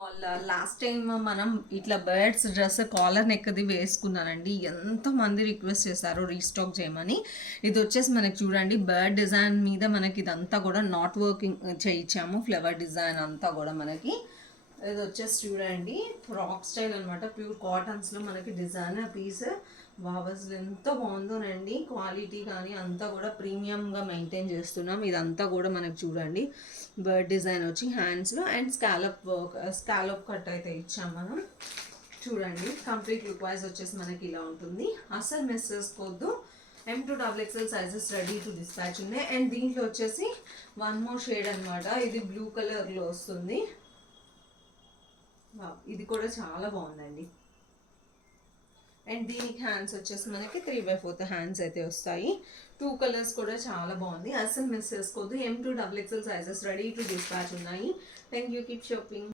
Last time మనం ఇట్లా birds dress caller నెక్ది వేసుకున్నానండి. ఎంతమంది రిక్వెస్ట్ చేశారో రీస్టాక్ చేయమని. ఇది వచ్చేసి మనకి చూడండి బర్డ్ డిజైన్ మీద మనకి ఇదంతా కూడా నాట్ వర్కింగ్ చేయించాము. ఫ్లవర్ డిజైన్ అంతా కూడా మనకి ఇది వచ్చేసి చూడండి ఫ్రాక్ స్టైల్ అనమాట. ప్యూర్ కాటన్స్లో మనకి డిజైన్ పీస్ అసలు ఎంత బాగుందోనండి. క్వాలిటీ కానీ అంతా కూడా ప్రీమియంగా మెయింటైన్ చేస్తున్నాం. ఇదంతా కూడా మనకు చూడండి బర్డ్ డిజైన్ వచ్చి హ్యాండ్స్లో అండ్ స్కాలప్ కట్ అయితే ఇచ్చాం మనం. చూడండి కంప్లీట్ లుక్ వైజ్ వచ్చేసి మనకి ఇలా ఉంటుంది. అసలు మిస్ చేసుకోవద్దు. M2XXL sizes ready to dispatch ఉన్నాయి. అండ్ దీంట్లో వచ్చేసి వన్ మోర్ షేడ్ అనమాట. ఇది బ్లూ కలర్లో వస్తుంది. ఇది కూడా చాలా బాగుందండి. అండ్ దీనికి హ్యాండ్స్ వచ్చేసి మనకి 3/4 హ్యాండ్స్ అయితే వస్తాయి. 2 కలర్స్ కూడా చాలా బాగుంది. అసలు మిస్ చేసుకోవద్దు. M2XXL sizes ready to dispatch ఉన్నాయి. Thank you. Keep shopping.